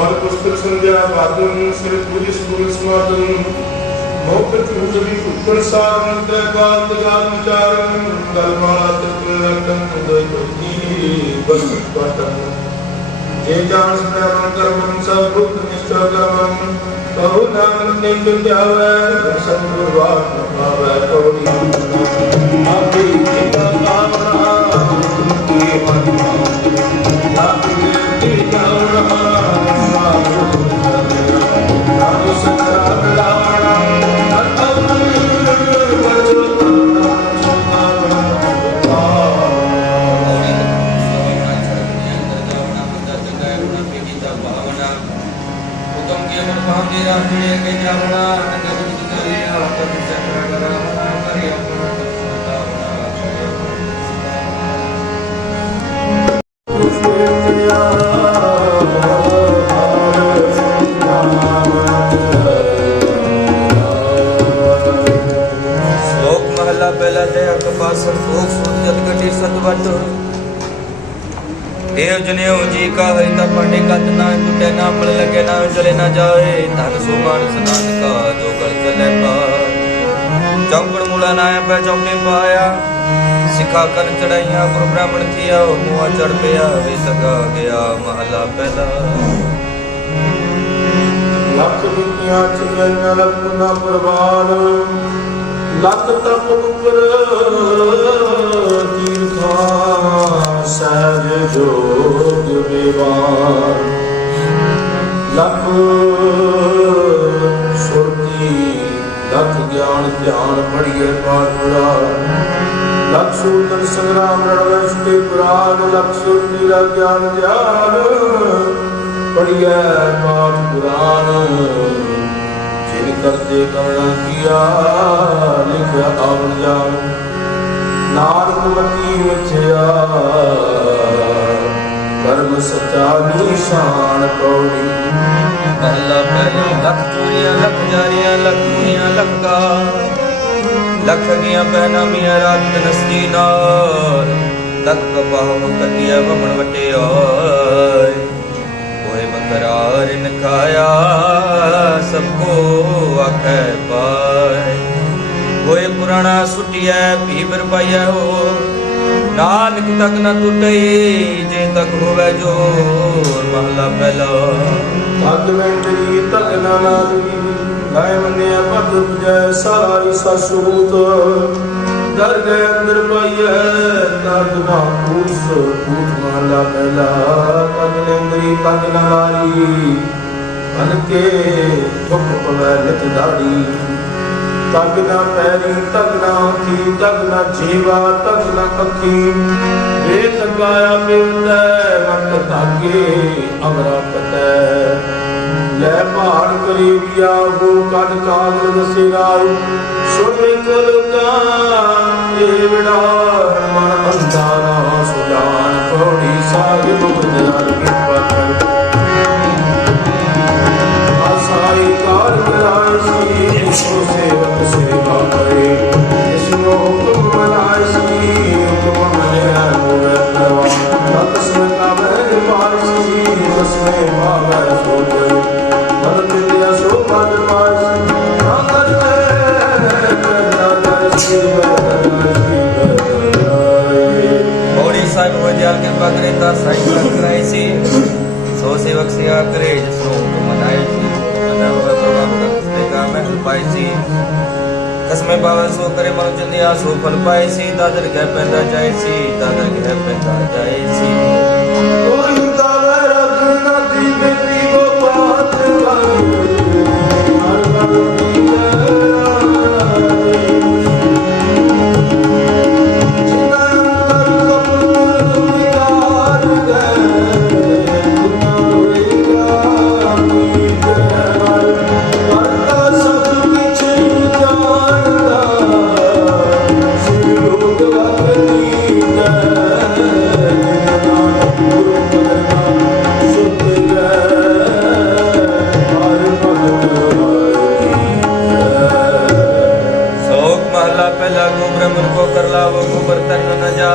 और पुस्तक संध्या बादन श्री पूरी स्कूल समापन मौके चूसरी उत्तर सारंत बात गान चारण दलमाला तत्वरतन उदय कोटी बस पटन जे जान स्मरण कर्मन सब बुद्ध निष्ठा कर्मन कहु नानक ने विद्यावै संगवान भावै कौड़ी રાખીએ કે જામણા અને દરેક દરેક આવતા વિચાર કરા કરા કર્યા ਸੂਤ ਜਤ ਕਟੀ ਸਤਵਤ ਜਨਿਓ ਜੀ ਕਾ ਹਰਿ ਤਾ ਪਾਂਡੇ ਕਤ ਨਾ, ਟੁਟੇ ਨਾ ਮਲ ਲਗੇ ਨਾ ਚਲੇ ਨਾ ਜਾਏ, ਧਨ ਸੋ ਮਾਨਸ ਨਾਨਕਾ ਜੋ ਗਲ ਚਲੇ ਪਾ ਚੌਂਕੜ ਮੂਲਾ ਨਾਇ ਪੈ ਚੌਕੇ ਪਾਇਆ। ਸਿਖਾ ਕਰ ਚੜਾਈਆਂ ਗੁਰੂ ਬ੍ਰਾਹਮਣ ਥੀਆ ਮੂਆ ਚੜ ਪਿਆ, ਵੇ ਸਗਾ ਗਿਆ ਮਹਲਾ ਪਹਿਲਾ। ਲੱਖ ਦੁਨੀਆਂ ਚਿੰਨ ਲੱਖ ਨਾ ਪ੍ਰਵਾਨ ਲੱਖ ਤਪ ਉਪਰ ਤੀਰਥਾਂ, ਸਹਿਜ ਜੋਗ ਵਿਵਾਰ ਲੱਖ ਸੁਰਤੀ, ਲੱਖ ਗਿਆਨ ਧਿਆਨ ਪੜੀਏ ਪਾਠ ਪੁਰਾਣ ਲੱਖ ਸੂਤਰ ਸੰਗਰਾਮ ਰਣਵੰਸ਼ ਕੇ ਪੁਰਾਣ ਲੱਖ ਸੁਰਤੀ ਲੱਖ ਗਿਆਨ ਧਿਆਨ। ਪੜੀਏ ਪਾਠ ਪੁਰਾਣ, ਜਿਨ ਕਰਤੇ ਕਰਣਾ ਕੀਆ ਲਿਖਿਆ ਆਵਣ ਜਾਣ। ਨਾਨਕ ਮਤੀ ਮਛਿਆ ਕਰਮ ਸਚਾ ਨਿਸ਼ਾਨ ਕੌੜੀ। ਮਹਲਾ ਪਹਿਲਾ ਲੱਖ ਚੂੜੀਆਂ ਲੱਖ ਜਾਰੀਆਂ ਲੱਖ ਮੁਨੀਆਂ ਲੱਖ ਪਹਿਨਾ ਮੀਆਂ ਰਾਤ ਨਸਤੀ ਨਾਲ। ਤੱਕ ਕਪਾਹ ਕਟਿਆ ਵਮਣ ਵਟਿਆਏ। ਹੋਏ ਬਕਰਾਰ ਇਨ ਖਾਇਆ ਸਭ ਕੋ ਆਖੈ ਪਾਏ। ਹੋਏ ਪੁਰਾਣਾ ਸੁਟਿਐ ਭੀਬਰ ਪਾਈਐ ਹੋ ਨਾਨਕ ਤੱਕ ਨ ਟੁੱਟਈ ਜੇ ਤੱਕ ਹੋਵੇ ਜੋਰ, ਮਹਲਾ ਪਹਿਲਾ। ਪਦ ਵੈਂਦਰੀ ਤਕ ਨਾ। ਲਾਦਵੀ ਗਾਇ ਮੰਨਿਆ ਪਦ ਪੁਜੈ ਸਾਰੀ ਸਸੂਤ ਦਰ ਗਏ ਅੰਦਰ ਪਾਈਐ ਤਦ ਨਾ ਕੂਸ ਮਾਲਾ ਪਹਿਲਾ ਤਦ ਵੈਂਦਰੀ ਤਕ ਨਾ ਲਾਰੀ ਕੇ ਦੁਖ ਪਵੈ ਨਿਤ ਦਾੜੀ। ਤਗ ਨਾ ਪੈਰੀ, ਤਗ ਨਾ ਅੱਖੀ ਤਗ ਨਾ ਜੀਵਾ, ਤਗ ਨਾ ਅੱਖੀ ਵੇ ਤਗਾਇਆ ਮਿਲਦਾ ਵਕਤ ਤਾਗੇ ਅਮਰਾ ਪਤੈ। ਲੈ ਭਾੜ ਕਰੀਬੀਆ ਗੋ ਕਦ ਕਾਗਰ ਦਸੇ ਰਾਉ ਸੁਣੇ ਕਲਕਾ ਏਵੜਾ ਮਨ ਅੰਧਾ ਸੁਜਾਨ ਕੋੜੀ ਸਾਹਿਬ ਬੁੱਧਿਆਰ ਕਿਰਪਾ ਕਰ। ਆਸਾਈ ਕਾਰ ਕਰਾਇ ਸੀ ਇਸੋ ਸੇਵਕ ਸੇਵਾ ਕਿਰਪਾ ਕਰੇ ਤਾਂ ਸਾਈਂ ਕਰ ਕਰਾਈ ਸੀ। ਸੋ ਸੇਵਕ ਸਿਆ ਕਰੇ ਜਿਸ ਨੂੰ ਹੁਕਮ ਮਨਾਏ ਸੀ ਅਦਾ ਹੋਵੇ ਪ੍ਰਭਾਵ ਕਰ ਤੇ ਕਾ ਮੈਂ ਪਾਈ ਸੀ। ਕਸਮੇ ਪਾਵੇ ਸੋ ਕਰੇ ਮਨ ਚੰਦਿਆ ਸੋ ਫਲ ਪਾਏ ਸੀ, ਦਾਦਰ ਕਹਿ ਪੈਂਦਾ ਜਾਏ ਸੀ, ਦਾਦਰ ਕਹਿ ਪੈਂਦਾ ਜਾਏ ਸੀ। पहला पहला गो ब्रह्मन को कर लावो को बर्तन न जा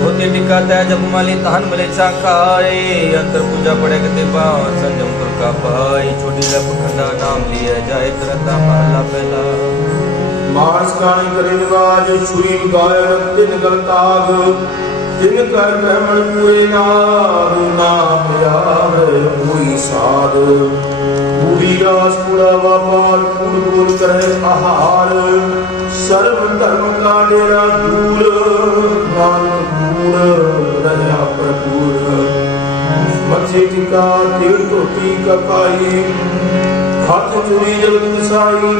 होती टिका तय जब माली तहन मले चाकाए अंतर पूजा पड़े कते पाओ संजम कर का पाई छोटी लप खंडा नाम लिए जाए करता महला पहला मांस काणी करे निवाज छुरी गाय रक्त निकल ताग जिन कर ब्रह्मण पुए नाम ना प्यार कोई साध पूरी रास पूरा व्यापार पूर्ण बोल करे आहार ਸਰਬ ਧਰਮ ਕਾ ਡੇਰਾ ਦੂਰ। ਨਾਨਕ ਪੂਰ ਰਹਾ ਪ੍ਰਪੂਰ ਮੱਥੇ ਟਿਕਾ, ਤਿਲ ਧੋਤੀ, ਕਪਾਈ। ਹੱਥ ਚੁਰੀ, ਜਗਤ ਸਾਈ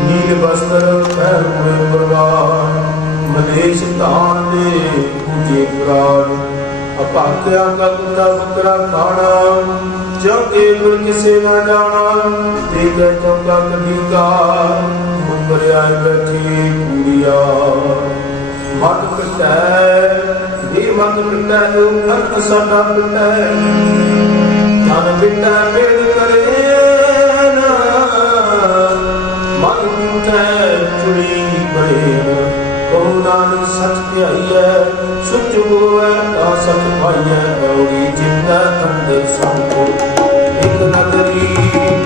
ਨੀਲ ਬਸਤਰ ਪਹਿਰ ਹੋਏ ਪਰਵਾਰ। ਮਲੇਸ਼ ਧਾਨ ਦੇ ਪੂਜੇ ਪੁਰਾਣ। ਅਪਾਕਿਆ ਦਾ ਕੁੱਤਾ ਬੱਕਰਾ ਖਾਣਾ। ਚੌਕੇ ਗੁਰ ਕਿਸੇ ਨਾ ਜਾਣਾ। ਤੇ ਕੈ ਚੌਕਾ ਕਦੀਕਾ ਉੱਪਰ ਆਏ ਬੈਠੀ ਪੂਰੀਆ ਮਤ ਪਿਟੈ ਦੀ ਮਤ ਪਿਟੈ ਉਹ ਅਰਥ ਸਾਡਾ ਪਿਟੈ ਜਨ ਬਿਟਾ ਮੇਲ ਕਰੇ ਨਾ। ਮਨ ਟੂਟੈ ਚੁੜੀ ਪਰੇ ਕੋ ਨਾਨਕ ਸਚ ਧਿਆਈਐ, ਸੁਚ ਹੋਵੈ ਤਾ ਸਚ ਪਾਈਐ ਗੌਰੀ ਚਿੰਤਾ ਅੰਦਰ ਸੰਤੋ, ਇਕ ਨਗਰੀ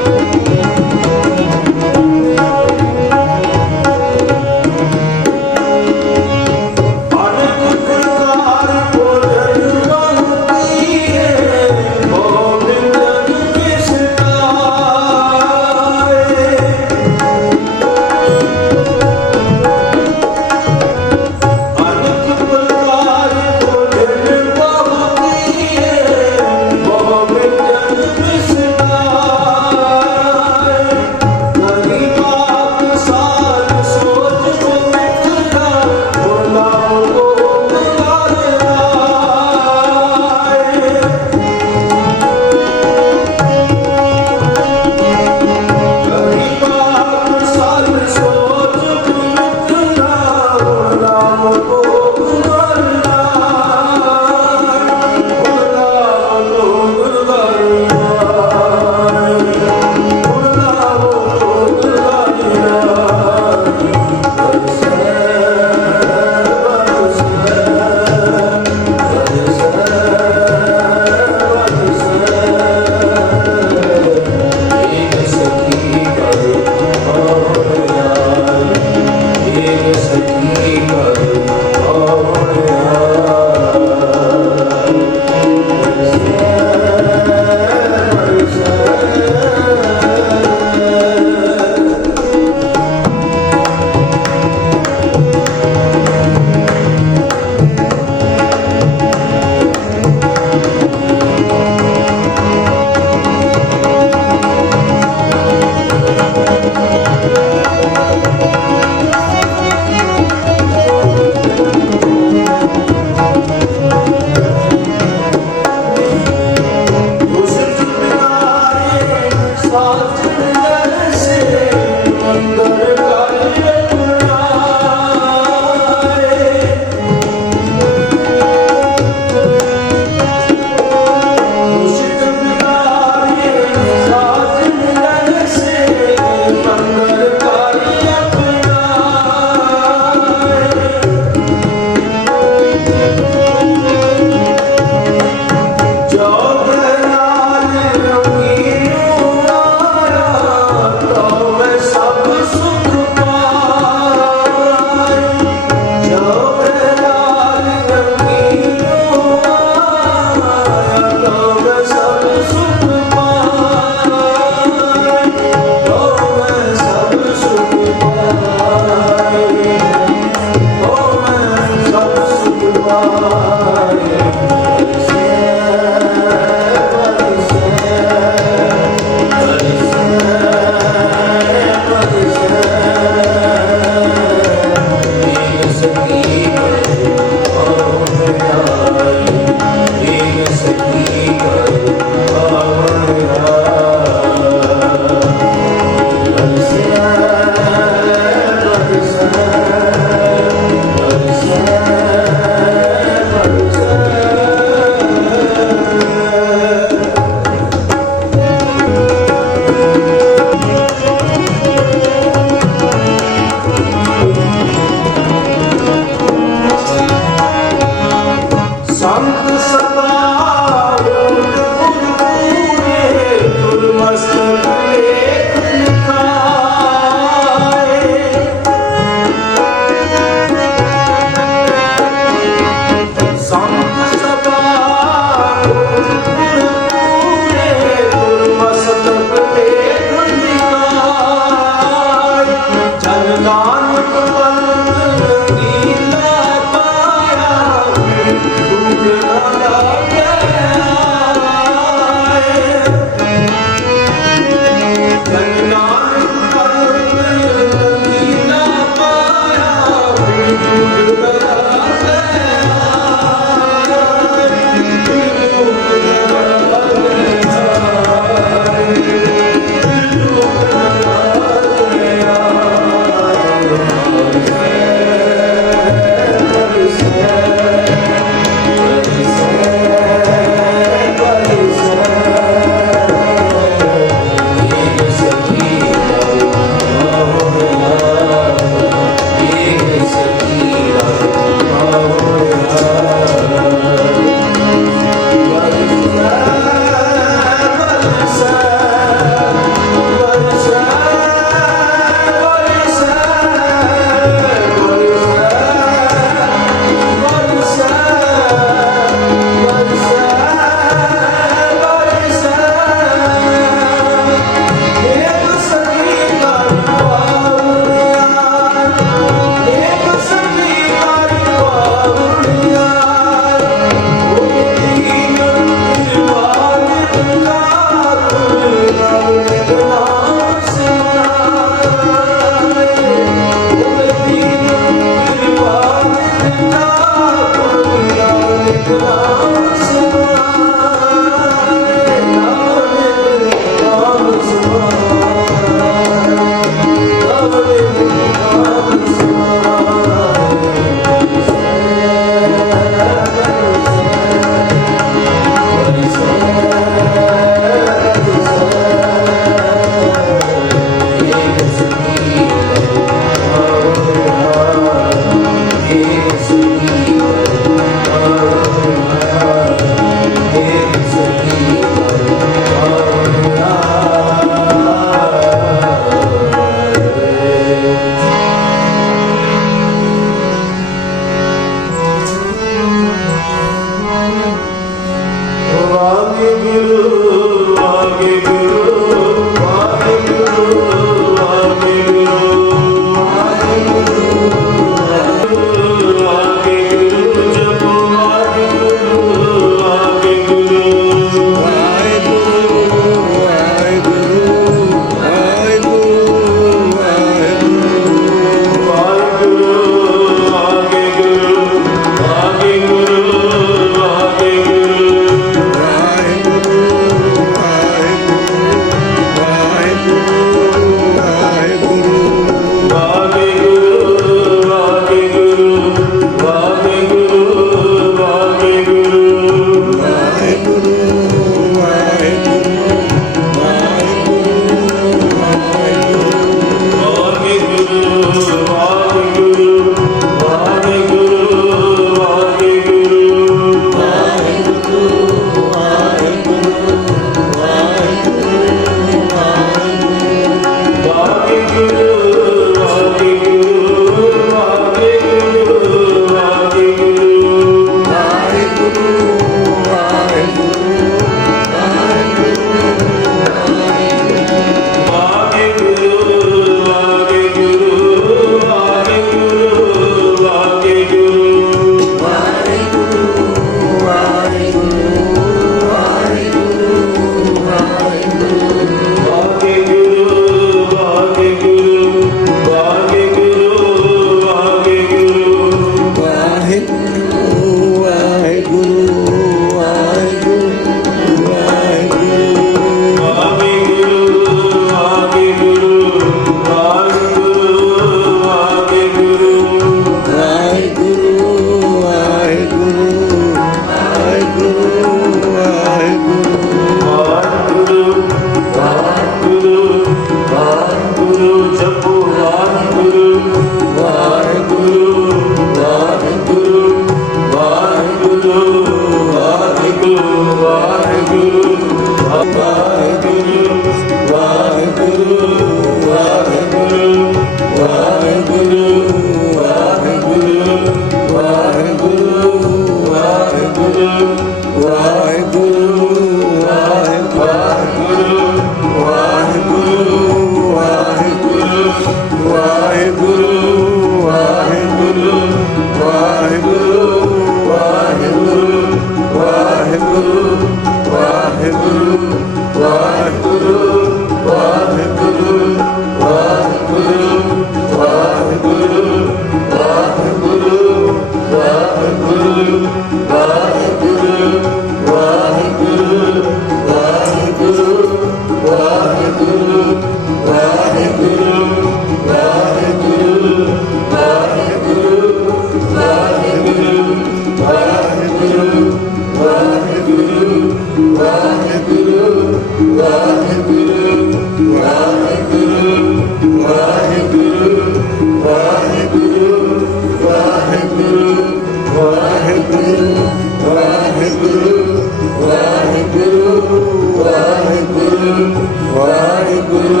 ਵਾਹਿਗੁਰੂ